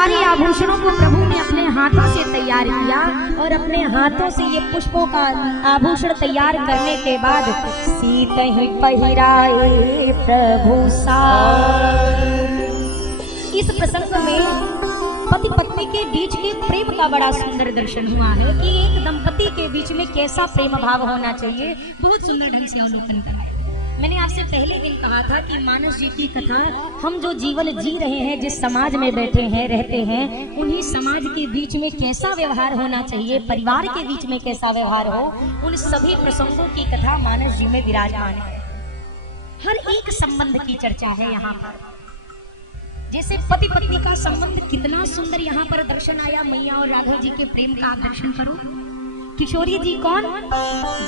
सारे आभूषणों को प्रभु ने अपने हाथों से तैयार किया और अपने हाथों से ये पुष्पों का आभूषण तैयार करने के बाद सीत ही पहिराए प्रभु साज। इस प्रसंग में पति पत्नी के बीच के प्रेम का बड़ा सुंदर दर्शन हुआ है कि एक दंपति के बीच में कैसा प्रेम भाव होना चाहिए, बहुत सुंदर ढंग से अवलोकन किया। मैंने आपसे पहले दिन कहा था कि मानस जी की कथा, हम जो जीवन जी रहे हैं, जिस समाज में बैठे हैं रहते हैं, उन्हीं समाज के बीच में कैसा व्यवहार होना चाहिए, परिवार के बीच में कैसा व्यवहार हो, उन सभी प्रसंगों की कथा मानस जी में विराजमान है। हर एक संबंध की चर्चा है यहाँ पर। जैसे पति पत्नी का संबंध कितना सुंदर यहाँ पर दर्शन आया। मैया और राघव जी के प्रेम का आप दर्शन करो। किशोरी जी कौन,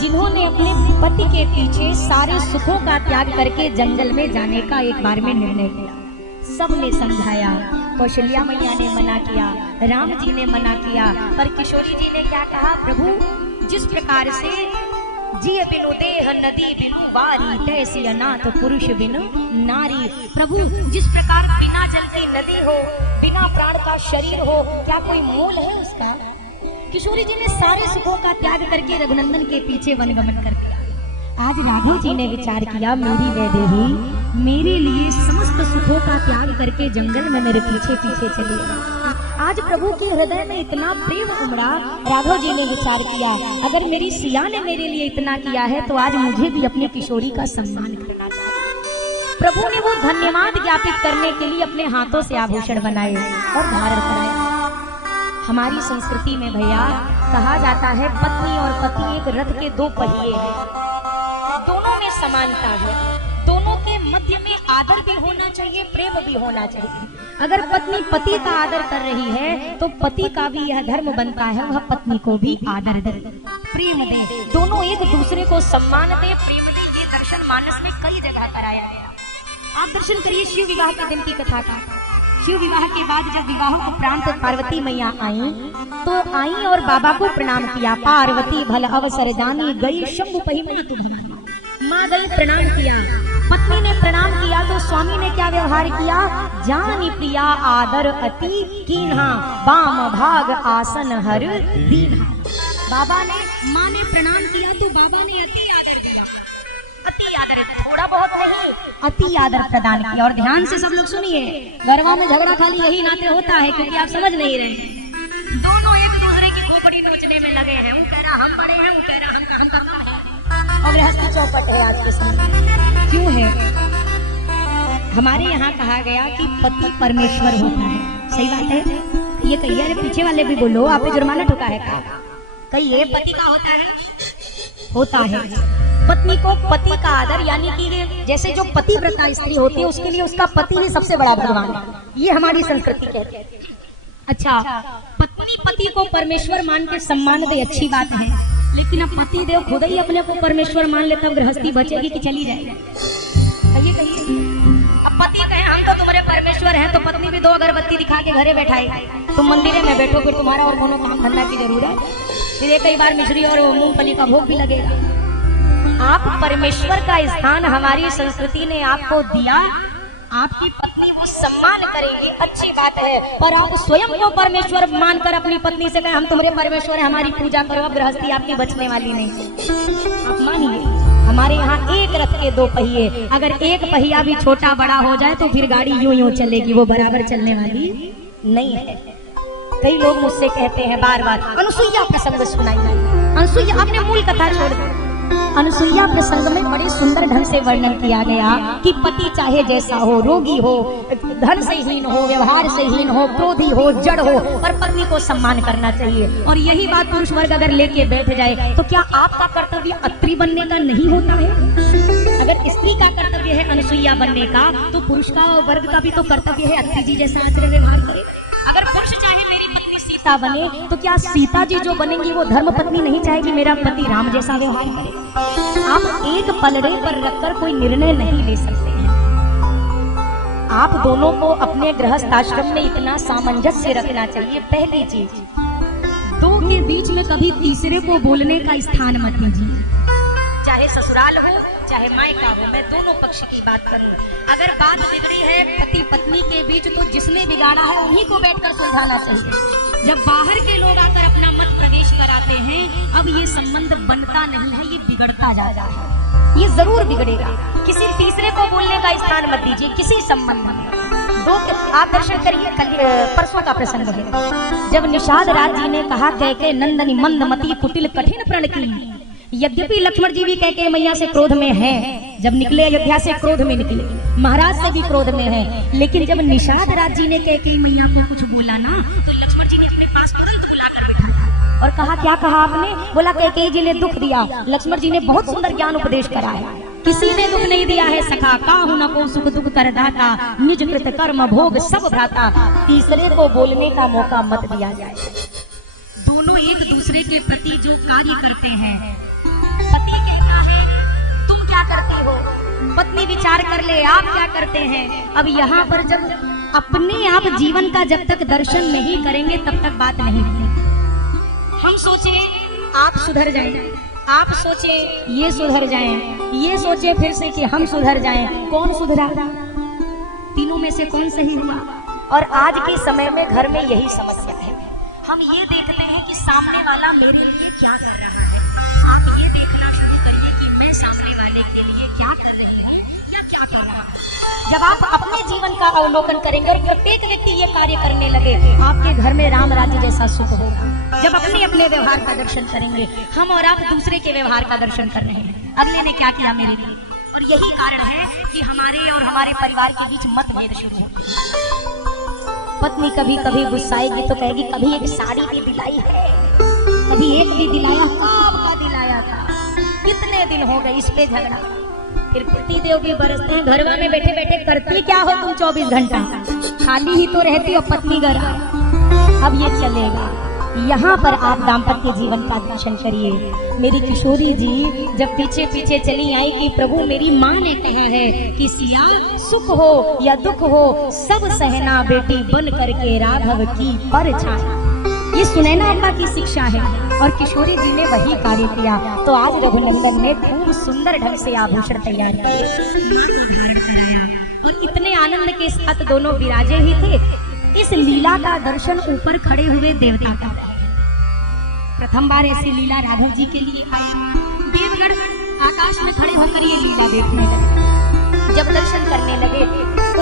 जिन्होंने अपने पति के पीछे सारे सुखों का त्याग करके जंगल में जाने का एक बार में निर्णय किया। सबने समझाया, कौशल्या मैया ने मना किया, राम जी ने मना किया, पर किशोरी जी ने क्या कहा, प्रभु जिस प्रकार से जिय बिनु देह नदी बिनु वारी, तैसी अनाथ पुरुष बिनु नारी। प्रभु जिस प्रकार बिना जल की नदी हो, बिना प्राण का शरीर हो, क्या कोई मोल है उसका। किशोरी जी ने सारे सुखों का त्याग करके रघुनंदन के पीछे वनगमन कर किया। आज राघव जी ने विचार किया, मेरी वैदेही मेरे लिए समस्त सुखों का त्याग करके जंगल में मेरे पीछे पीछे चली गई। आज प्रभु के हृदय में इतना प्रेम उमड़ा। राघव जी ने विचार किया, अगर मेरी सिया ने मेरे लिए इतना किया है तो आज मुझे भी अपनी किशोरी का सम्मान करना चाहिए। प्रभु ने वो धन्यवाद ज्ञापित करने के लिए अपने हाथों से आभूषण बनाए और धारण कराए। हमारी संस्कृति में भैया कहा जाता है, पत्नी और पति एक रथ के दो पहिए हैं, दोनों में समानता है, दोनों के मध्य में आदर भी होना चाहिए, प्रेम भी होना चाहिए। अगर पत्नी पति का आदर कर रही है तो पति का भी यह धर्म बनता है वह पत्नी को भी आदर दे, प्रेम दे, दोनों एक दूसरे को सम्मान दे, प्रेम दे। ये दर्शन मानस में कई जगह कराया गया। आप दर्शन करिए शिव विवाह के दिन की कथा का। शिव विवाह के बाद जब विवाह उपरांत पार्वती मैया आई तो आई और बाबा को प्रणाम किया। पार्वती भल अवसर जानी, गई शंभु पही मातु भवानी। माँ गई प्रणाम किया, पत्नी ने प्रणाम किया तो स्वामी ने क्या व्यवहार किया, जानी प्रिया आदर अति कीन्हा, बाम भाग आसन हर दीन्हा। बाबा ने, माँ ने प्रणाम किया तो बाबा ने अति आदर दिया, अति आदर, थोड़ा बहुत नहीं, अति आदर प्रदान किया। और ध्यान से सब लोग सुनिए, गरबा में झगड़ा खाली यही नाते होता है क्योंकि आप समझ नहीं रहे। दोनों एक दूसरे की खोपड़ी नोचने में लगे हैं, वो कह रहा हम बड़े हैं, वो कह रहा हम कम है, और गृहस्थी चौपट है आज के समय। क्यों है? हमारे यहाँ कहा गया कि पति परमेश्वर होता है। सही बात है, ये कहिए, अरे पीछे वाले भी बोलो, आप पे जुर्माना ठोका है क्या? कहिए, पति का होता है, होता है। पत्नी को पति का आदर, यानी कि जैसे जो पतिव्रता स्त्री होती है उसके लिए उसका पति ही सबसे बड़ा भगवान है, ये हमारी संस्कृति कहती है। अच्छा, पत्नी पति को परमेश्वर मान के सम्मान दे, अच्छी बात है, लेकिन अब पति देव खुद ही अपने को परमेश्वर मान ले तब गृहस्थी बचेगी कि चली जाएगी? कहिए कहिए। अब पति कहे हम तो तुम्हारे परमेश्वर हैं, तो पत्नी भी दो अगरबत्ती दिखा के घरे बैठाए, तुम मंदिरे में बैठो, फिर तुम्हारा और दोनों काम धंधा की जरूरत, फिर कई बार मिश्री और मूंगफली का भोग भी लगेगा। आप परमेश्वर का स्थान हमारी संस्कृति ने आपको दिया, आपकी पत्नी को सम्मान करेंगे, अच्छी बात है, पर आप स्वयं को परमेश्वर मानकर अपनी पत्नी से कहें हम तुम्हारे परमेश्वर हैं, हमारी पूजा करो, अब गृहस्थी आपकी बचने वाली नहीं। आप मानिए, हमारे यहाँ एक रथ के दो पहिए, अगर एक पहिया भी छोटा बड़ा हो जाए तो फिर गाड़ी यूं यूं चलेगी, वो बराबर चलने वाली नहीं है। कई लोग मुझसे कहते हैं बार बार, अनुसुईया प्रसंग सुनाइए। अनुसुईया, आपने मूल कथा छोड़ दी। अनुसुईया प्रसंग में बड़े सुंदर ढंग से वर्णन किया गया कि पति चाहे जैसा हो, रोगी हो, धन से हीन हो, व्यवहार से हीन हो, क्रोधी हो, जड़ हो, पर पत्नी को सम्मान करना चाहिए। और यही बात पुरुष वर्ग अगर लेके बैठ जाए तो क्या आपका कर्तव्य अत्री बनने का नहीं होता है? अगर स्त्री का कर्तव्य है अनुसुईया बनने का, तो पुरुष का वर्ग का भी तो कर्तव्य है अत्री जी जैसा आचरण व्यवहार करे। अगर पुरुष चाहे मेरी पत्नी सीता बने, तो क्या सीता जी जो बनेंगी वो धर्म पत्नी नहीं चाहेगी मेरा पति राम जैसा व्यवहार करे? आप एक पलड़े पर रखकर कोई निर्णय नहीं ले सकते हैं। आप दोनों को अपने गृहस्थ आश्रम में इतना सामंजस्य रखना चाहिए। पहली चीज, दो के बीच में कभी तीसरे को बोलने का स्थान मत दीजिए। चाहे ससुराल हो चाहे मायका हो, मैं दोनों पक्ष की बात करूं। अगर बात बिगड़ी है पति पत्नी के बीच तो जिसने बिगाड़ा है उन्हीं को बैठकर समझाना चाहिए। जब बाहर के लोग आकर अपना मत प्रवेश कराते हैं, अब ये संबंध बनता नहीं है, ये बिगड़ता जाता है, ये जरूर बिगड़ेगा। किसी तीसरे को बोलने का स्थान मत दीजिए किसी संबंध में। दो आप दर्शन करिए, कल परसों का प्रसंग है, जब निषाद राज जी ने कहा कैके नंदनी मंदमती कुटिल कठिन प्रण की, यद्यपि लक्ष्मण जी भी कैके मैया से क्रोध में है, जब निकले अयोध्या से क्रोध में निकले, महाराज से भी क्रोध में है, लेकिन जब निषाद राज जी ने कैके मैया को कुछ बोला ना, तो लक्ष्मण जी ने अपने पास तुरंत बुलाकर बिठाया और कहा क्या कहा आपने? बोला कैकेयी जी ने दुख दिया। लक्ष्मण जी ने बहुत सुंदर ज्ञान उपदेश कराया, किसी ने दुख नहीं दिया है सखा, काहू न को सुख दुख कर दाता, निज कृत कर्म भोग सब भ्राता, तीसरे को बोलने का मौका मत दिया जाए। दोनों एक दूसरे के प्रति जो कार्य करते हैं, पति कहता है तुम क्या करते हो, पत्नी विचार कर ले आप क्या करते हैं। अब यहाँ पर जब अपने आप जीवन का जब तक दर्शन नहीं करेंगे तब तक बात नहीं होगी। हम सोचे आप सुधर जाएं, आप सोचे ये सुधर जाएं, ये सोचे फिर से कि हम सुधर जाएं, कौन सुधरा? तीनों में से कौन सही हुआ? और आज के समय में घर में यही समस्या है। हम ये देखते हैं कि सामने वाला मेरे लिए क्या कर रहा है, आप ये देखना शुरू करिए कि मैं सामने वाले के लिए क्या कर रही हूँ या क्या कर रहा हूँ। जब आप अपने जीवन का अवलोकन करेंगे और प्रत्येक व्यक्ति ये कार्य करने लगे, आपके घर में राम राज्य जैसा सुख होगा। जब अपने अपने व्यवहार का दर्शन करेंगे, हम और आप दूसरे के व्यवहार का दर्शन कर रहे हैं, अगले ने क्या किया मेरे लिए, और यही कारण है कि हमारे और हमारे परिवार के बीच मतभेद शुरू होते हैं। पत्नी कभी कभी गुस्साएगी तो कहेगी कभी एक साड़ी भी दिलाई है, कभी एक भी दिलाया, कब का दिलाया था, कितने दिन हो गए, इस पे झगड़ा। फिर पति देव भी बरसते हैं, घरवा में बैठे बैठे करते क्या हो तुम 24 घंटा, खाली ही तो रहती हो पत्नी घर। अब ये चलेगा, यहाँ पर आप दाम्पत्य जीवन का दर्शन करिए। मेरी किशोरी जी जब पीछे पीछे चली आई कि प्रभु मेरी माँ ने कहा है कि सिया सुख हो या दुख हो सब सहना बेटी बन करके राघव की परछाई, ये सुनैना अम्मा की शिक्षा है और किशोरी जी ने वही कार्य किया। तो आज रघुनंदन ने खूब सुंदर ढंग से आभूषण तैयार किए, मां को धारण कराया और इतने आनंद के साथ दोनों विराजे ही थे। इस लीला का दर्शन ऊपर खड़े हुए देवता का प्रथम बार ऐसी लीला राघव जी के लिए आई। देवगण आकाश में खड़े होकर ये लीला देखने लगे। जब दर्शन करने लगे,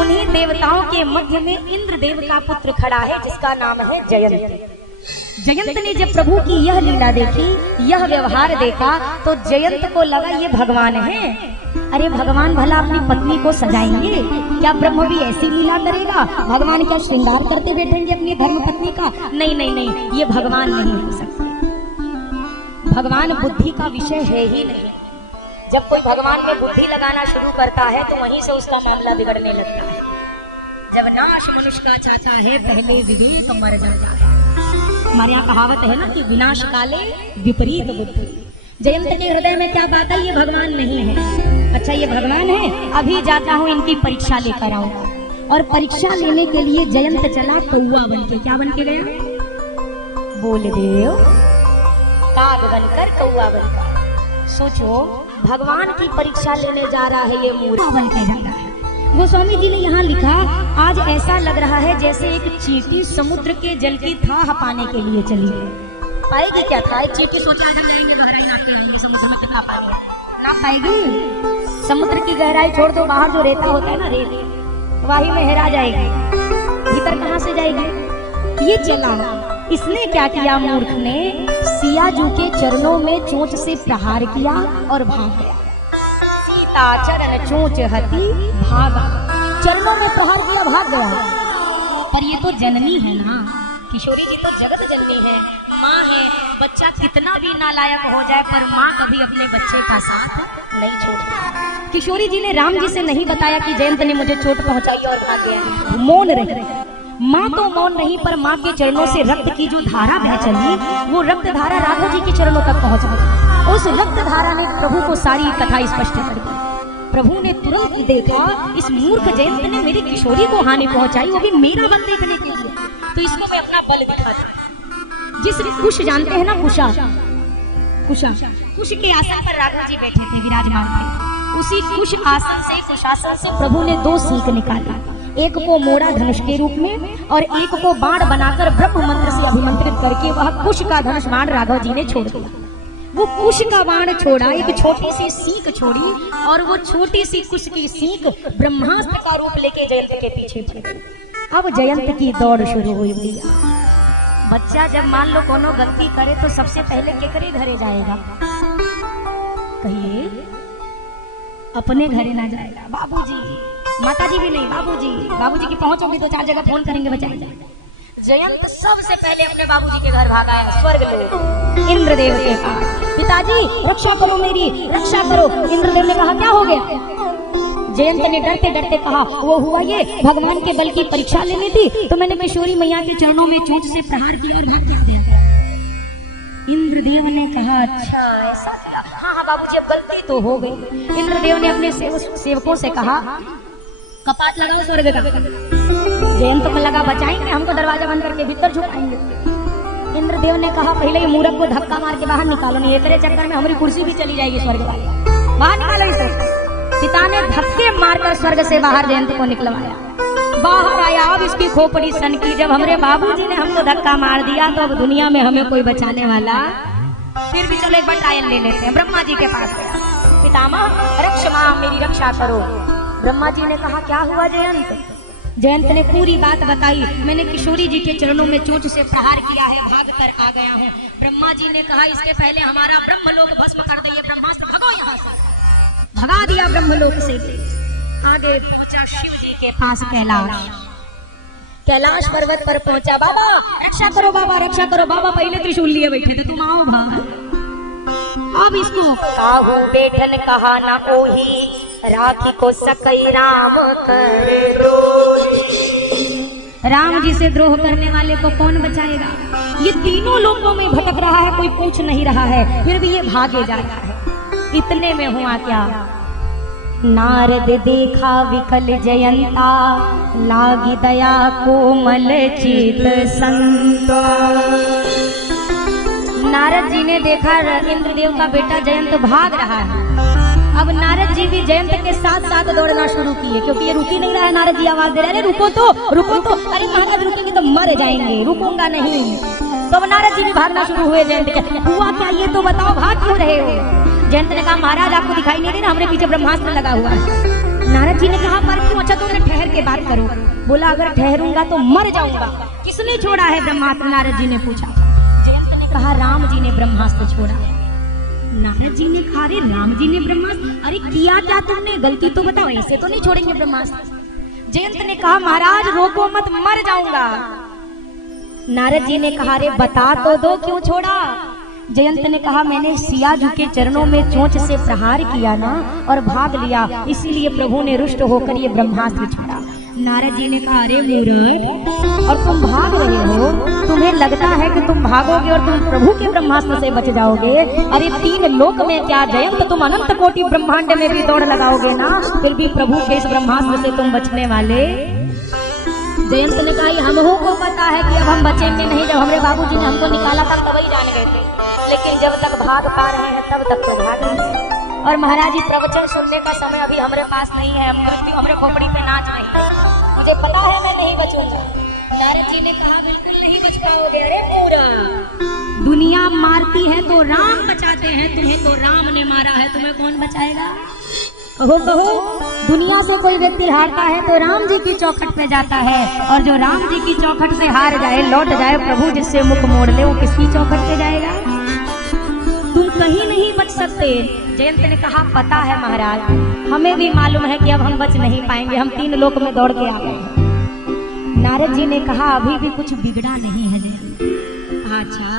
उन्हीं देवताओं के मध्य में इंद्र देव का पुत्र खड़ा है जिसका नाम है जयंत। जयंत ने जब प्रभु की यह लीला देखी, यह व्यवहार देखा, तो जयंत को लगा ये भगवान है। अरे भगवान भला अपनी पत्नी को सजाएंगे क्या? ब्रह्म भी ऐसी लीला करेगा? भगवान क्या श्रृंगार करते बैठेंगे अपनी धर्म पत्नी का? नहीं नहीं नहीं, ये भगवान नहीं हो सकते। भगवान बुद्धि का विषय है ही नहीं। जब कोई भगवान में बुद्धि लगाना शुरू करता है तो वहीं से उसका मामला बिगड़ने लगता है। जब नाश मनुष्य का चाहता है पहले विवेक मर जाता है। हमारे यहाँ कहावत है ना कि विनाश काले विपरीत बुद्धि। जयंत के हृदय में क्या बात है? ये भगवान नहीं है। अच्छा ये भगवान है, अभी जाता हूँ इनकी परीक्षा लेकर आऊंगा। और परीक्षा लेने के लिए जयंत चला कौआ बन के। क्या बन के गया? बोल देव, काग बनकर कौआ बनकर। सोचो भगवान की परीक्षा लेने जा रहा है ये मूर्ख बन के जा रहा है। गोस्वामी जी ने यहाँ लिखा, आज ऐसा लग रहा है जैसे एक चींटी समुद्र के जल की थाह पाने के लिए चली है। पाएगी क्या था? चींटी सोचा हम जाएंगे गहराई नापते रहेंगे, समुद्र में कितना पाएंगे, ना पाएगी। समुद्र की गहराई छोड़ दो, बाहर जो रेता होता है ना, रेत वही में हेरा जाएगी, भीतर कहाँ से जाएगी? ये चला, इसने क्या किया? मूर्ख ने सियाजू के चरणों में चोंच से प्रहार किया और भाग गया। सीता चरण चोंच हती भागा, चरणों में प्रहार किया, भाग गया। पर ये तो जननी है ना, किशोरी जी तो जगत जननी है, माँ है। बच्चा कितना भी नालायक हो जाए पर माँ कभी अपने बच्चे का साथ नहीं छोड़ती। किशोरी जी ने राम जी से नहीं बताया कि जयंत ने मुझे चोट पहुंचाई और भाग गया, मौन रहे। माँ तो मौन नहीं, पर माँ के चरणों से रक्त की जो धारा बह चली, वो रक्त धारा राघव जी के चरणों तक पहुंच गई। उस रक्त धारा ने प्रभु को सारी कथा स्पष्ट कर दी। प्रभु ने तुरंत देखा इस मूर्ख जयंत ने मेरी किशोरी को हानि पहुंचाई, वो भी मेरा बल देखने के लिए, तो इसको मैं अपना बल दिखा दूं। जिस कुश जानते हैं ना, कुश के आसन पर राघव जी बैठे थे, विराजमान थे। उसी कुश आसन से, कुशासन से प्रभु ने 2 सीख निकाली। एक को मोड़ा धनुष के रूप में और एक को बाण बनाकर ब्रह्म मंत्र से अभिमंत्रित करके वह कुश का धनुष बाण राघव जी ने छोड़ दिया। वो कुश का बाण छोड़ा, एक छोटी सी सीख छोड़ी और वो छोटी सी कुश की सीख ब्रह्मास्त्र का रूप लेके जयंत के पीछे चली। अब जयंत की दौड़ शुरू हुई भैया। बच्चा जब मान लो कोनो गलती करे तो सबसे पहले केकरे घरे जाएगा? कहिए, अपने घरे ना जाएगा। बाबूजी, माताजी भी नहीं, बाबूजी। बाबूजी की पहुंच होगी तो 4 जगह फोन करेंगे बच्चा। जयंत सबसे पहले अपने बाबूजी के घर भागा है, स्वर्ग लोक इंद्रदेव के पास। पिताजी रक्षा करो, मेरी रक्षा करो। इंद्रदेव ने कहा क्या हो गया? जयंत ने डरते डरते कहा वो हुआ ये, भगवान के बल की परीक्षा लेनी थी तो मैंने किशोरी मैया के चरणों में चोंच से प्रहार किया और भाग गया। इंद्रदेव ने कहा अच्छा ऐसा क्या? हाँ हाँ बाबूजी, अब गलती तो हो गई। इंद्रदेव ने अपने सेवकों से कहा कपाट लगाओ स्वर्ग का। जयंत को लगा बचाएंगे, हमको दरवाजा बंद करके भीतर झुकाएंगे। इंद्रदेव ने कहा पहले ये मूर्ख को धक्का मार के बाहर निकालो, नहीं एक चक्कर में हमारी कुर्सी भी चली जाएगी स्वर्ग वाली। बाहर निकालो इसे। पिता ने धक्के मारकर स्वर्ग से बाहर जयंत को निकलवाया। बाहर आया, अब इसकी खोपड़ी सन की, जब हमारे बाबूजी ने हमको धक्का मार दिया तो अब दुनिया में हमें कोई बचाने वाला। फिर भी चलो एक बार ट्रायल ले लेते हैं। ब्रह्मा जी के पास गया, पितामह रक्षमा मेरी रक्षा करो। ब्रह्मा जी ने कहा क्या हुआ जयंत? जयंत ने पूरी बात बताई। मैंने किशोरी जी के चरणों में चोंच से प्रहार किया है, भाग कर आ गया हूँ। ब्रह्मा जी ने कहा इसके पहले हमारा ब्रह्मलोक भस्म कर दीजिए, ब्रह्मास्त्र भगो यहाँ से। भगा दिया ब्रह्मलोक से। आगे पहुंचा शिव जी के पास कैलाश पर्वत पर पहुंचा। बाबा रक्षा करो, बाबा रक्षा करो। बाबा पहले त्रिशूल लिए बैठे थे, तुम आओ भाई। अब इसको काहू बैठन कहा ना ओही, राखी को सकई राम कर द्रोही। राम जी से द्रोह करने वाले को कौन बचाएगा? ये तीनों लोगों में भटक रहा है, कोई पूछ नहीं रहा है, फिर भी ये भागे जा रहा है। इतने में हुआ क्या? नारद देखा विकल जयंता, लागी दया कोमल चित संता। नारद जी ने देखा इंद्रदेव का बेटा जयंत भाग रहा है। अब नारद जी भी जयंत के साथ साथ दौड़ना शुरू किए, क्योंकि ये रुक ही नहीं रहा है। नारद जी आवाज दे रहे हैं रुको तो रुको तो। अरे महाराज रुकेंगे तो मर जाएंगे, रुकूंगा नहीं। तो अब नारद जी भी भागना शुरू हुए। जयंत के हुआ क्या ये तो बताओ, भाग क्यों रहे हो? जयंत ने कहा महाराज आपको दिखाई नहीं दे रहा, हमारे पीछे ब्रह्मास्त्र लगा हुआ है। नारद जी ने कहा पर क्यों? अच्छा तुमने ठहर के बात करो। बोला अगर ठहरूंगा तो मर जाऊंगा। किसने छोड़ा है ब्रह्मास्त्र? नारद जी ने पूछा। जयंत ने कहा राम जी ने ब्रह्मास्त्र छोड़ा। नारद जी ने कहा अरे राम जी ने ब्रह्मास्त्र? अरे किया क्या तुमने? गलती तो बताओ, ऐसे तो नहीं छोड़ेंगे ब्रह्मास्त्र। जयंत ने कहा महाराज रोको मत, मर जाऊंगा। नारद जी ने कहा अरे बता तो दो क्यों छोड़ा? जयंत ने कहा मैंने सिया जी के चरणों में चोंच से प्रहार किया ना और भाग लिया, इसीलिए प्रभु ने रुष्ट होकर ये ब्रह्मास्त्र छोड़ा। नारद जी ने कहा अरे मूर्ख, और तुम भाग रहे हो? तुम्हें लगता है कि तुम भागोगे और तुम प्रभु के ब्रह्मास्त्र से बच जाओगे? अरे 3 लोक में क्या जयंत, तुम अनंत कोटि ब्रह्मांड में भी दौड़ लगाओगे ना, फिर भी प्रभु के इस ब्रह्मास्त्र से तुम बचने वाले। जयंत ने कहा हमको को पता है कि अब हम बचेंगे नहीं। जब हमारे बाबूजी ने हमको निकाला था तब ही जान गए थे, लेकिन जब तक भाग पा रहे हैं तब तक तो भाग रहे। और महाराज जी प्रवचन सुनने का समय अभी हमारे पास नहीं है, मृत्यु हमारे खोपड़ी पे नाच रही है, मुझे पता है मैं नहीं बचूंगा। नारद जी ने कहा बिल्कुल नहीं बच पाओगे। अरे पूरा दुनिया मारती है तो राम बचाते हैं, तुम्हें तो राम ने मारा है, तुम्हें कौन बचाएगा? कहो कहो, दुनिया से कोई व्यक्ति हारता है तो राम जी की चौखट पे जाता है, और जो राम जी की चौखट से हार जाए, लौट जाए, प्रभु जिससे मुख मोड़ ले, वो किसकी चौखट पे जाएगा? तुम कहीं नहीं बच सकते। जयंत ने कहा पता है महाराज, हमें भी मालूम है कि अब हम बच नहीं पाएंगे, हम 3 लोक में दौड़ के आ गए। नारद जी ने कहा अभी भी कुछ बिगड़ा नहीं है जयंत। अच्छा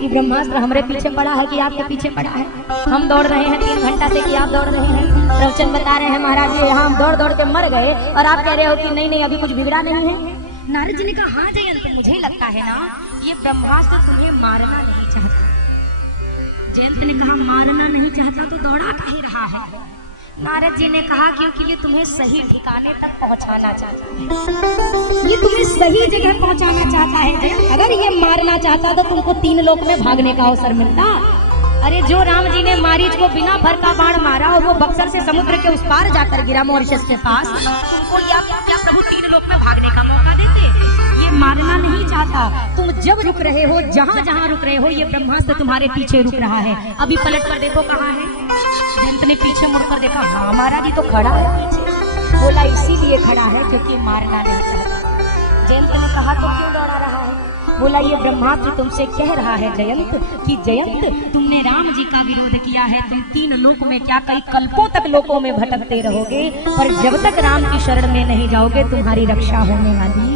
ये ब्रह्मास्त्र हमारे पीछे पड़ा है कि आपके पीछे पड़ा है? हम दौड़ रहे हैं 3 घंटा से कि आप दौड़ रहे हैं? प्रवचन बता रहे हैं महाराज जी, यहाँ हम दौड़ दौड़ के मर गए और आप कह रहे हो कि नहीं नहीं अभी कुछ बिगड़ा नहीं है। नारद जी ने कहा हाँ जयंत, मुझे लगता है ना ये ब्रह्मास्त्र तुम्हें मारना नहीं चाहता। जयंत ने कहा मारना नहीं चाहता तो दौड़ा काहे रहा है? नारद जी ने कहा क्योंकि ये तुम्हें सही ठिकाने तक पहुंचाना चाहता है, ये तुम्हें सही जगह पहुंचाना चाहता है। अगर ये मारना चाहता तो तुमको 3 लोक में भागने का अवसर मिलता, अरे जो राम जी ने मारीच को बिना भर का बाण मारा और वो बक्सर से समुद्र के उस पार जाकर गिरा मॉरिशस के पास, तुमको क्या प्रभु 3 लोक में भागने का मौका देते? ये मारना नहीं चाहता। तुम जब रुक रहे हो, जहाँ जहाँ रुक रहे हो, ये ब्रह्मास्त्र तुम्हारे पीछे रुक रहा है। अभी पलट कर देखो कहाँ है। जयंत ने पीछे मुड़कर देखा, हाँ महाराज जी तो खड़ा है पीछे। बोला इसीलिए खड़ा है क्योंकि मारना नहीं चाहता। जयंत ने कहा तो क्यों दौड़ा रहा है? बोला ये ब्रह्मास्त्र तुमसे कह रहा है जयंत कि जयंत तुमने राम जी का विरोध किया है, तुम 3 लोक में क्या कई कल्पों तक लोकों में भटकते रहोगे, पर जब तक राम की शरण में नहीं जाओगे तुम्हारी रक्षा होने वाली।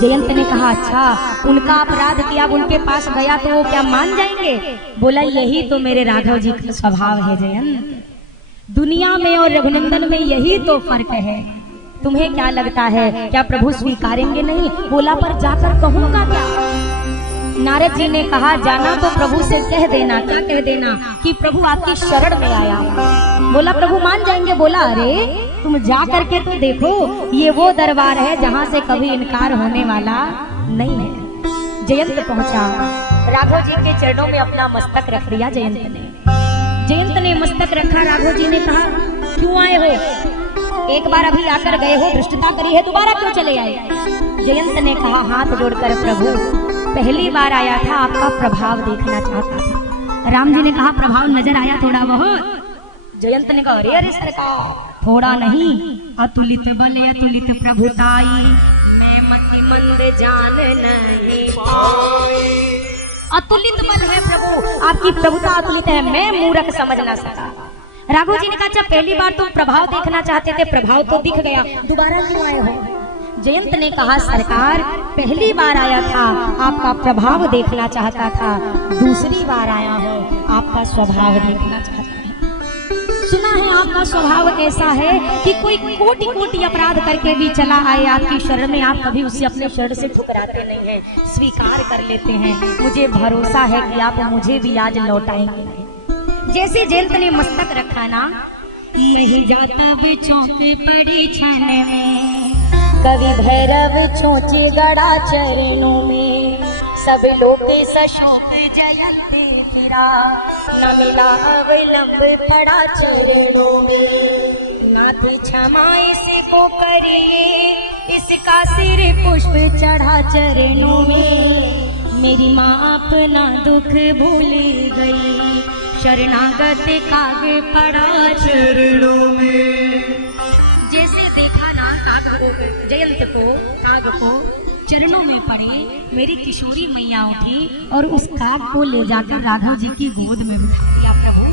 जयंत ने कहा अच्छा, उनका अपराध किया, अब उनके पास गया तो वो क्या मान जाएंगे? बोला यही तो मेरे राघव जी का स्वभाव है जयंत, दुनिया में और रघुनंदन में यही तो फर्क है। तुम्हें क्या लगता है क्या प्रभु स्वीकारेंगे नहीं? बोला पर जाकर कहूंगा क्या? नारद जी ने कहा जाना तो प्रभु से कह देना। क्या कह देना? कि प्रभु आपकी शरण में आया। बोला प्रभु मान जाएंगे? बोला अरे तुम जा करके तो देखो, ये वो दरबार है जहाँ से कभी इनकार होने वाला नहीं है। जयंत पहुंचा, राघव जी के चरणों में अपना मस्तक रख दिया जयंत ने मस्तक रखा। राघव जी ने कहा क्यों आए हो? एक बार अभी आकर गए हो, धृष्टता करी है, दोबारा क्यों चले आए? जयंत ने कहा हाथ जोड़कर प्रभु पहली बार आया था, आपका प्रभाव देखना चाहता था। राम जी ने कहा प्रभाव नजर आया थोड़ा बहुत? जयंत ने कहा अरे अरे सरकार थोड़ा नहीं, अतुलित बल अतुलित प्रभुताई, मैं मति मंद जान नहीं पाई। अतुलित बल है प्रभु, आपकी प्रभुता अतुलित है, मैं मूर्ख समझ ना सका। राघव जी ने कहा अच्छा पहली बार तुम प्रभाव देखना चाहते थे, प्रभाव तो दिख गया, दोबारा क्यों आए हो? जयंत ने कहा सरकार पहली बार आया था आपका प्रभाव देखना चाहता था, दूसरी बार आया हूँ आपका स्वभाव देखना चाहता है। सुना है आपका स्वभाव ऐसा है कि कोई कोटि कोटि अपराध करके भी चला आए आपकी शरण में, आप कभी उसे अपने शरण से ठुकराते नहीं हैं, स्वीकार कर लेते हैं। मुझे भरोसा है कि आप मुझे भी आज लौटाएंगे। जैसे जयंत ने मस्तक रखा ना, नहीं जाता भी चौके पड़ी छन में, कवि भैरव छोचे गड़ा चरणों में, सब लोग सशोक जयंत फिरा, न मिला अवलंब पड़ा चरणों में, नाथ क्षमा इसे को करिए, इसका सिर पुष्प चढ़ा चरणों में, मेरी माँ अपना दुख भूल गई, शरणागत कागे पड़ा चरणों में। जैसे देखा ना काग को, जयंत को, काग को चरणों में पड़े, मेरी किशोरी मैया उठी और उस काग को ले जाकर राघव जी की गोद में बिठा दिया। प्रभु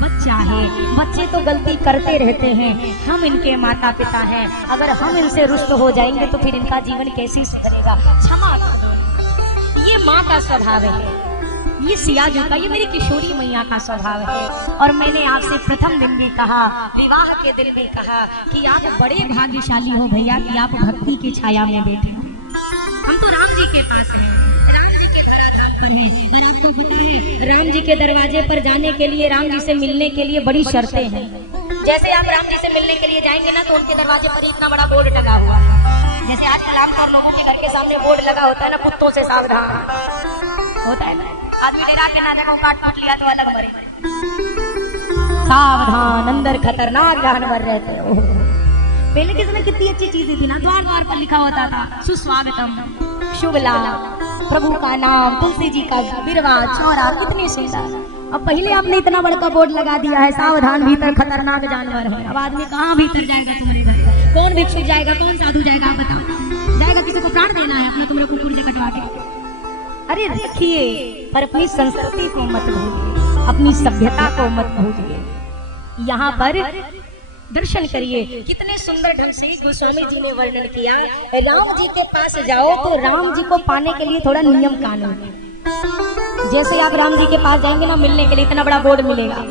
बच्चा है, बच्चे तो गलती करते रहते हैं, हम इनके माता पिता हैं, अगर हम इनसे रुष्ट हो जाएंगे तो फिर इनका जीवन कैसे सुधरेगा, क्षमा कर दो। ये माँ का स्वभाव है, ये सियाजू का, ये मेरी किशोरी मैया का स्वभाव है। और मैंने आपसे प्रथम दिन भी कहा, विवाह के दिन भी कहा कि आप बड़े भाग्यशाली हो भैया कि आप भक्ति की छाया में बैठे हो। हम तो राम जी के पास हैं, राम जी के धराधाम पर हैं, और आपको पता है राम जी के दरवाजे पर जाने के लिए, राम जी से मिलने के लिए बड़ी शर्तें हैं। जैसे आप राम जी से मिलने के लिए जाएंगे ना, तो उनके दरवाजे पर इतना बड़ा बोर्ड लगा हुआ है। जैसे आजकल आमतौर लोगों के घर के सामने बोर्ड लगा होता है ना, कुत्तों से सावधान होता है ना, आदमी डरा के ना देखो काट पीट लिया तो अलग मरे, सावधान अंदर खतरनाक जानवर रहते हो। पहले के समय कितनी अच्छी चीजें थी ना, द्वार द्वार पर लिखा होता था सुस्वागतम, शुभ लाभ, प्रभु का नाम, तुलसी जी का बिरवा, चौरा, कितने सुंदर। अब पहले आपने इतना बड़ा बोर्ड लगा दिया है, सावधान भीतर खतरनाक जानवर है। अब आदमी कहाँ भीतर जाएगा तुम्हारे घर? कौन भिक्षु जाएगा, कौन साधु जाएगा? आप बताओ, जाएगा किसी को प्राण देना है अपना, तुम्हारे कुकुर से कटवा के? अरे रखिए, पर अपनी संस्कृति को मत भूलिए, अपनी सभ्यता को मत भूलिए। यहाँ पर दर्शन करिए, कितने सुंदर ढंग से गोस्वामी जी ने वर्णन किया। राम जी के पास जाओ तो राम जी को पाने के लिए थोड़ा नियम कानून है। जैसे आप राम जी के पास जाएंगे ना मिलने के लिए, इतना बड़ा बोर्ड मिलेगा,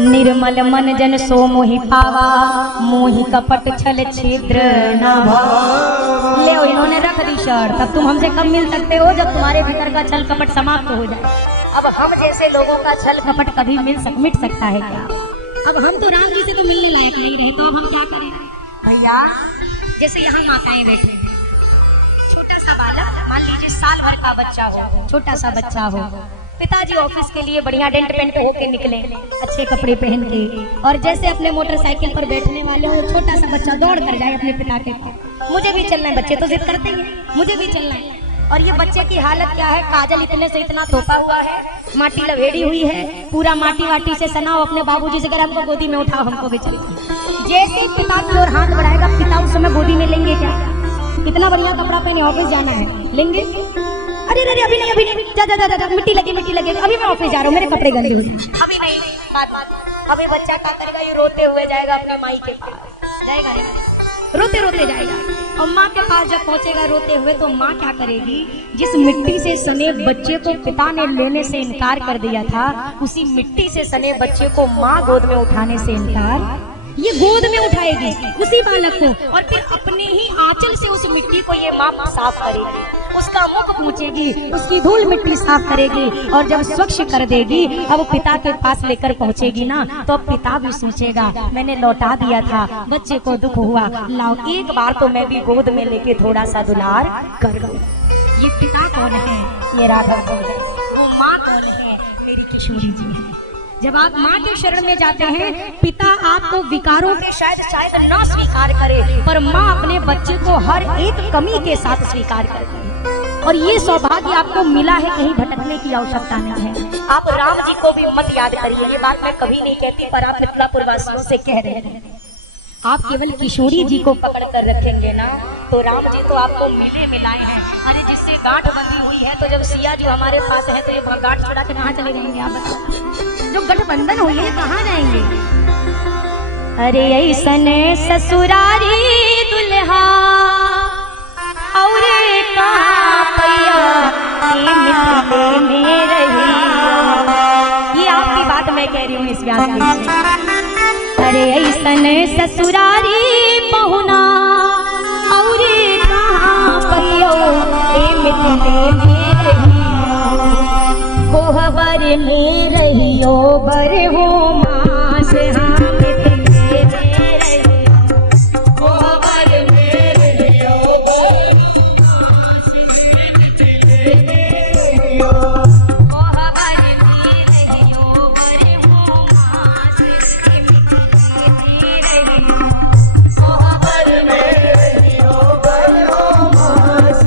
निर्मल मन जन सो मोहि पावा, मोहि कपट छल छिद्र न भावा। ले इन्होंने रख दी शर्त, अब तुम हमसे कब मिल सकते हो? जब तुम्हारे भीतर का छल कपट समाप्त हो जाए। अब हम जैसे लोगों का छल कपट कभी मिट सकता है क्या? अब हम तो राम जी से तो मिलने लायक नहीं रहे, तो अब हम क्या करें भैया? जैसे यहाँ माताएं बैठी हैं, छोटा सा बालक, मान लीजिए साल भर का बच्चा हो, छोटा सा बच्चा हो, पिताजी ऑफिस के लिए बढ़िया डेंट पेंट होके निकले, अच्छे कपड़े पहन के, और जैसे अपने मोटरसाइकिल पर बैठने वाले हो, छोटा सा बच्चा दौड़ कर जाए अपने पिता के पास, मुझे भी चलना है। बच्चे तो जिद करते हैं, मुझे भी चलना है। और ये बच्चे की हालत क्या है, काजल इतने से इतना थोपा हुआ है, माटी लवेड़ी हुई है, पूरा माटी वाटी से सना हो। अपने बाबूजी से अगर हमको गोदी में उठाओ, हमको भी चलना। जैसे पिता की ओर हाथ बढ़ाएगा, पिता उस समय गोदी में लेंगे क्या? इतना बढ़िया कपड़ा पहने ऑफिस जाना है, लेंगे? अरे अरे अभी नहीं, जा जा जा जा, मिट्टी लगी, अभी मैं ऑफिस जा रहा हूँ, मेरे कपड़े गंदे हुए। अभी नहीं, बात अभी बच्चा क्या करेगा, ये रोते हुए जाएगा अपने माई के पास, जाएगा नहीं, रोते रोते जाएगा। और माँ के पास जब पहुंचेगा रोते हुए, तो माँ क्या करेगी? जिस मिट्टी से सने बच्चे को पिता ने लेने से इनकार कर दिया था, उसी मिट्टी से सने बच्चे को माँ गोद में उठाने से इनकार, ये गोद में उठाएगी उसी बालक को, और फिर अपने ही आंचल से उस मिट्टी को ये माँ साफ करेगी, उसका मुख पूछेगी, उसकी धूल मिट्टी साफ करेगी, और जब स्वच्छ कर देगी, अब पिता के पास लेकर पहुंचेगी ना, तो पिता भी सोचेगा मैंने लौटा दिया था, बच्चे को दुख हुआ, लाओ एक बार तो मैं भी गोद में लेके थोड़ा सा दुलार कर लूं। ये पिता कौन है? ये राघव कौन है? वो माँ कौन है? मेरी किशोरी जी है। जब आप माँ के शरण में जाते हैं, पिता आपको विकारों के शायद न स्वीकार करे, पर माँ अपने बच्चे को हर एक कमी के साथ स्वीकार करती है। और ये सौभाग्य आपको मिला है, कहीं भटकने की आवश्यकता नहीं है। आप राम जी को भी मत याद करिए, ये बात मैं कभी नहीं कहती, पर आप मिथिलापुर वासियों से कह रहे हैं। आप केवल किशोरी जी को पकड़ कर रखेंगे ना, तो राम जी तो आपको मिले मिलाए हैं। अरे जिससे गांठ बंधी हुई है, तो जब सिया जी हमारे पास है, तो ये गांठ छोड़ा के कहाँ चले जाएंगे? आप बताओ, जो गठबंधन हुई है कहाँ जाएंगे? अरे ऐसन ससुरारी दुल्हा और कहाँ पैया में रही। ये आपकी बात मैं कह रही हूँ इस व्यास में। अरे ऐसन ससुरारी पहुना और कहाँ पैयो मिथिले में रहियो, कोहबर में रहियो बर हो मास, हाँ मिथिले में रहियो, कोहबर में रहियो बर मास, मिथिले में रहियो, कोहबर में रहियो बर हो मास,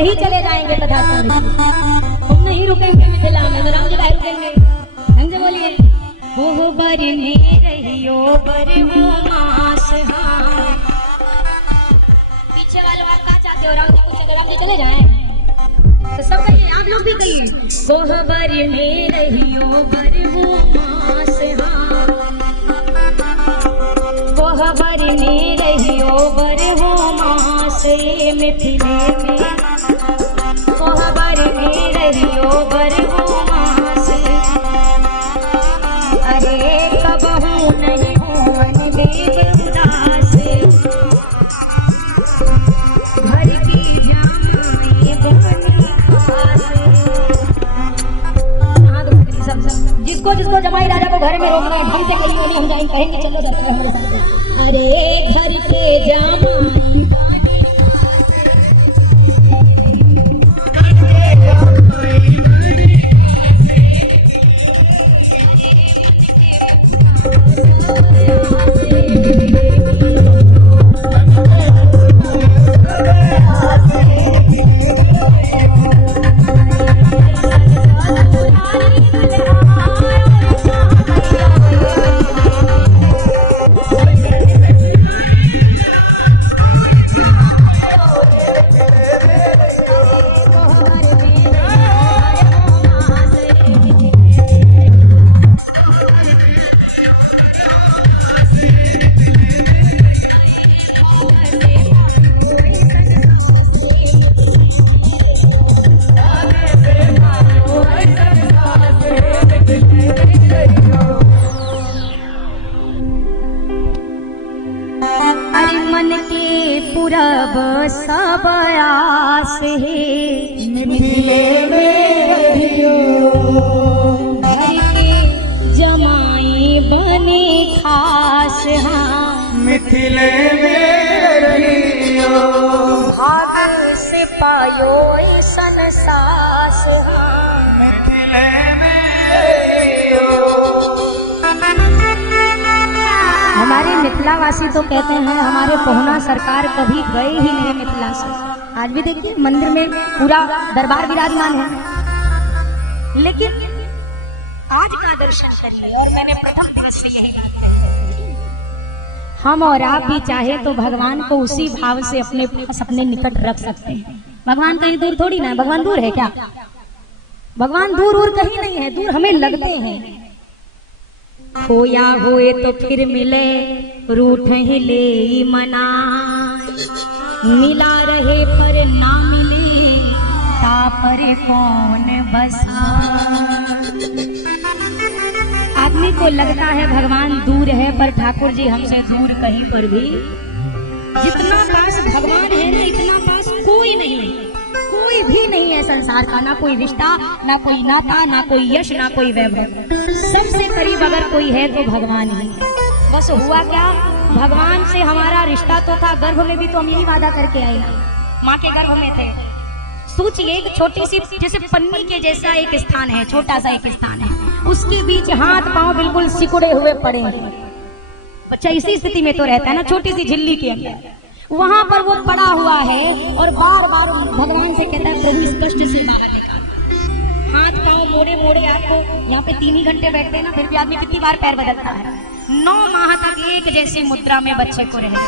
ही चले जाएंगे पधार। हम नहीं रुकेंगे मिथिला में, तो राम जी भाई रुकेंगे। ढंग से बोलिए। हो बर में रहियो बर हो मास। हाँ पीछे वालों आप क्या चाहते हो? राम जी कुछ अगर राम जी चले जाएं तो सब कहिए, आप लोग भी कहिए। हो बर में रहियो बर हो मास। हाँ वो बर में रहियो बर हो मास मिथिले में। वो बर में रहियो बर हो मास। अरे कबहू नहीं होवन देव उदास। घर की जाए बनी खास। जिसको जिसको जमाई राजा को घर में रोकना है, ढंग से कहीं नहीं हम जाएंगे, कहेंगे चलो जाते हैं हमारे साथ। अरे घर के जमाई पूरब सब आस है। मिथिले में रहियो घर के जमाई बने खास। हाँ मिथिले में रहियो भाग से पायो ऐसन सास। हाँ मिथिले में रहियो। हमारे मिथिलावासी तो कहते हैं हमारे पहुना सरकार कभी गए ही नहीं मिथिला से। आज भी देखिए मंदिर में पूरा दरबार विराजमान है, लेकिन आज का दर्शन करिए। और मैंने प्रथम बात से यही हम और आप भी चाहे तो भगवान को उसी भाव से अपने पास अपने निकट रख सकते हैं। भगवान कहीं दूर थोड़ी ना है। भगवान दूर है क्या? भगवान दूर कहीं नहीं है, दूर हमें लगते हैं। खोया हुए तो फिर मिले, रूठ ही ले मना। मिला रहे पर ना मिले, तापर कौन बसा। आदमी को लगता है भगवान दूर है, पर ठाकुर जी हमसे दूर कहीं पर भी। जितना पास भगवान है ना, इतना पास कोई नहीं है। कोई भी नहीं है संसार का, ना कोई रिश्ता, ना कोई नाता, ना कोई यश, ना कोई वैभव। सबसे करीब अगर कोई है तो भगवान ही। बस हुआ क्या, भगवान से हमारा रिश्ता तो था। गर्भ में भी तो हम यही वादा करके आए ना, माँ के गर्भ में थे। सोचिए एक छोटी सी जैसे पन्नी के जैसा एक स्थान है, छोटा सा एक स्थान है, उसके बीच हाथ पांव बिल्कुल सिकुड़े हुए पड़े हैं। बच्चा इसी स्थिति में तो रहता है ना, छोटी सी झिल्ली के अंदर। वहां पर वो पड़ा हुआ है और बार बार भगवान से कहता है प्रभु इस कष्ट से बाहर निकाल। हाथ पांव मोड़े मोड़े, आपको यहाँ पे 3 ही घंटे बैठते हैं ना, फिर भी आदमी कितनी बार पैर बदलता है। 9 माह तक एक जैसी मुद्रा में बच्चे को रहे।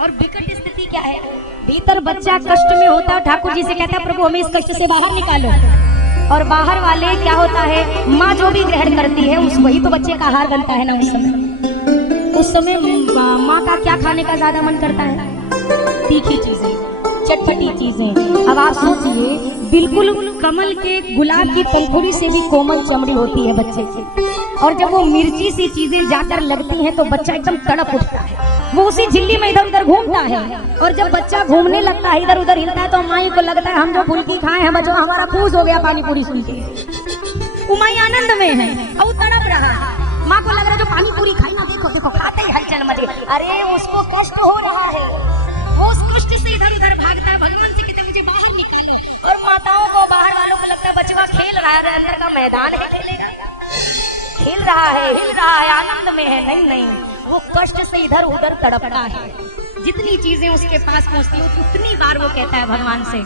और विकट स्थिति क्या है, भीतर बच्चा कष्ट में होता है, ठाकुर जी से कहता है प्रभु हमें इस कष्ट से बाहर निकालो। और बाहर वाले क्या होता है, माँ जो भी ग्रहण करती है उस वही तो बच्चे का आहार बनता है ना। उस समय माँ का क्या खाने का ज्यादा मन करता है, तीखी चीजें, चटपटी चीजें। अब आप सोचिए बिल्कुल कमल के गुलाब की पंखुड़ी से भी कोमल चमड़ी होती है बच्चे की, और जब वो मिर्ची सी चीजें जाकर लगती हैं तो बच्चा एकदम तड़प उठता है। वो उसी झिल्ली में इधर उधर घूमता है, और जब बच्चा घूमने लगता है, इधर उधर हिलता है, तो माई को लगता है हम जो फुल्की खाए हैं बच्चों हमारा पूज हो गया पानी पूरी सुन के। वो माई आनंद में है और वो तड़प रहा है। माँ को लग रहा है जो पानी पूरी खाई ना, देखो देखो खाते ही हलचल मचे। अरे उसको कष्ट हो रहा है, वो उस कष्ट से इधर उधर भागता है, भगवान से कहते मुझे बाहर निकालो। और माताओं को, बाहर वालों को लगता है बच्चा खेल रहा है, अंदर का मैदान है, खेलेगा, खेल रहा है, हिल रहा है, आनंद में है। नहीं नहीं, वो कष्ट से इधर उधर तड़पता है। जितनी चीजें उसके पास पहुंचती है उतनी बार वो कहता है भगवान से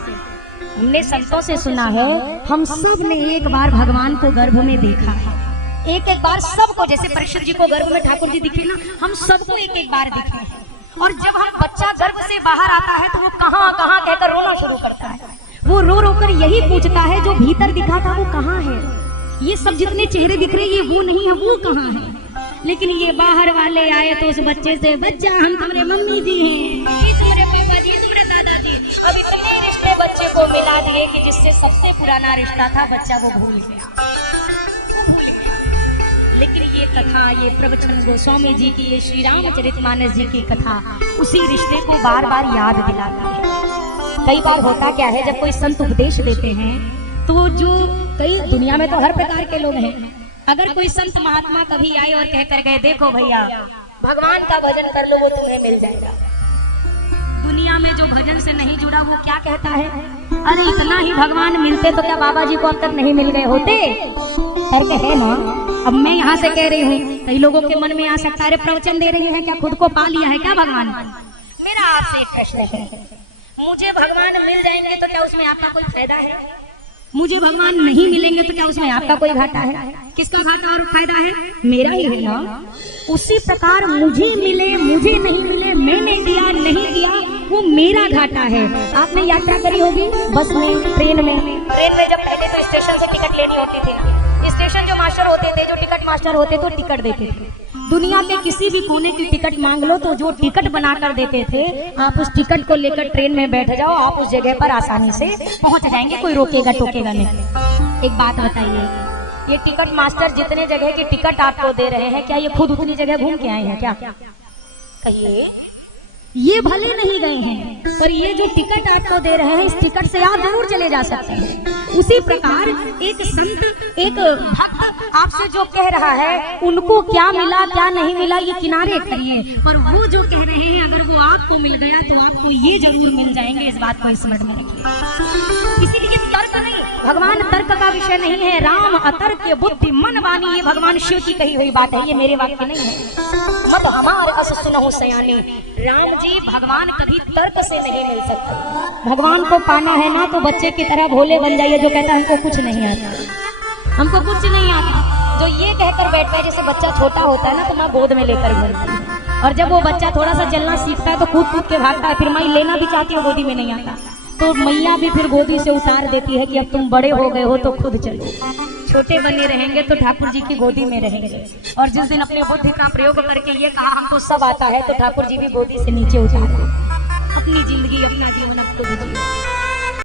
हमने संतों से सुना है, हम सब ने एक बार भगवान को गर्भ में देखा है। एक एक बार सबको, जैसे परीक्षित जी को गर्भ में ठाकुर जी दिखे ना, हम सबको एक एक बार दिखे हैं। और जब हम बच्चा गर्भ से बाहर आता है तो वो कहाँ कहाँ कहकर रोना शुरू करता है। वो रो रो कर यही पूछता है जो भीतर दिखा था वो कहाँ है। ये सब जितने चेहरे दिख रहे ये वो नहीं है, वो कहाँ है। लेकिन ये बाहर वाले आए तो उस बच्चे से, बच्चा हम तुम्हारे मम्मी जी हैं, ये तुम्हारे पापा जी, तुम्हारे दादाजी। अब इतने रिश्ते बच्चे को मिला दिए कि जिससे सबसे पुराना रिश्ता था बच्चा वो भूल गया, वो भूल गया। लेकिन ये कथा, ये प्रवचन गोस्वामी जी की, ये श्री रामचरितमानस जी की कथा उसी रिश्ते को बार बार याद दिलाती है। कई बार होता क्या है, जब कोई संत उपदेश देते हैं तो जो कई दुनिया में तो हर प्रकार के लोग हैं, अगर कोई संत महात्मा कभी आए और कह कर गए, देखो भैया भगवान का भजन कर लो वो तुम्हें मिल जाएगा। दुनिया में जो भजन से नहीं जुड़ा वो क्या कहता है, अरे इतना ही भगवान मिलते तो क्या बाबा जी को अब तक नहीं मिल गए होते। तर्क है ना। अब मैं यहाँ से कह रही हूँ, कई लोगों के मन में आ सकता है, अरे प्रवचन दे रही है क्या, खुद को पा लिया है क्या भगवान। मेरा आपसे एक प्रश्न है, मुझे भगवान मिल जाएंगे तो क्या उसमें आपका कोई फायदा है, मुझे भगवान नहीं मिलेंगे तो क्या उसमें आपका कोई घाटा है। किसका घाटा और फायदा है, मेरा ही है ना। उसी प्रकार मुझे मिले मुझे नहीं मिले, मैंने दिया नहीं दिया, वो मेरा घाटा है। आपने यात्रा करी होगी बस में, ट्रेन में जब पहले तो स्टेशन से टिकट लेनी होती थी ना, स्टेशन जो मास्टर होते थे, जो टिकट मास्टर होते तो टिकट देते थे। दुनिया के किसी भी कोने की टिकट मांग लो तो जो टिकट बना कर देते थे, आप उस टिकट को लेकर ट्रेन में बैठ जाओ, आप उस जगह पर आसानी से पहुंच जाएंगे, कोई रोकेगा टोकेगा नहीं। एक बात बताइए, ये टिकट मास्टर जितने जगह की टिकट आपको दे रहे हैं, क्या ये खुद उतनी जगह घूम के आए हैं क्या, कहिए। ये भले नहीं गए हैं, पर ये जो टिकट आपको दे रहे हैं, इस टिकट से आप जरूर चले जा सकते हैं। उसी प्रकार एक संत, एक भक्त आपसे जो कह रहा है, उनको क्या मिला क्या नहीं मिला ये किनारे करिए, पर वो जो कह रहे हैं अगर वो आपको मिल गया तो आपको ये जरूर मिल जाएंगे, इस बात को स्मरण में रखिए। इसीलिए तर्क नहीं, भगवान तर्क का विषय नहीं है। राम अतर्क बुद्धि मन वाणी, ये भगवान शिव की कही हुई बात है, ये मेरे वाक्य नहीं है। मत हमार अस सुनहु सयानी, राम जी भगवान कभी तर्क से नहीं मिल सकते। भगवान को पाना है ना तो बच्चे की तरह भोले बन जाइए, जो कहता है हमको कुछ नहीं आता, हमको कुछ नहीं आता, जो ये कहकर बैठता है। जैसे बच्चा छोटा होता है ना तो माँ गोद में लेकर घूमती है, और जब वो बच्चा थोड़ा सा चलना सीखता है तो कूद कूद के भागता है, फिर माँ लेना भी चाहती है, गोदी में नहीं आता, तो मैया भी फिर गोदी से उतार देती है कि अब तुम बड़े हो गए हो तो खुद चलो। छोटे बने रहेंगे तो ठाकुर जी की गोदी में रहेंगे, और जिस दिन अपने बुद्धि का प्रयोग करके ये कहा हमको सब आता है, तो ठाकुर जी भी गोदी से नीचे उतार अपनी जिंदगी अपना जीवन अब खुद जियो।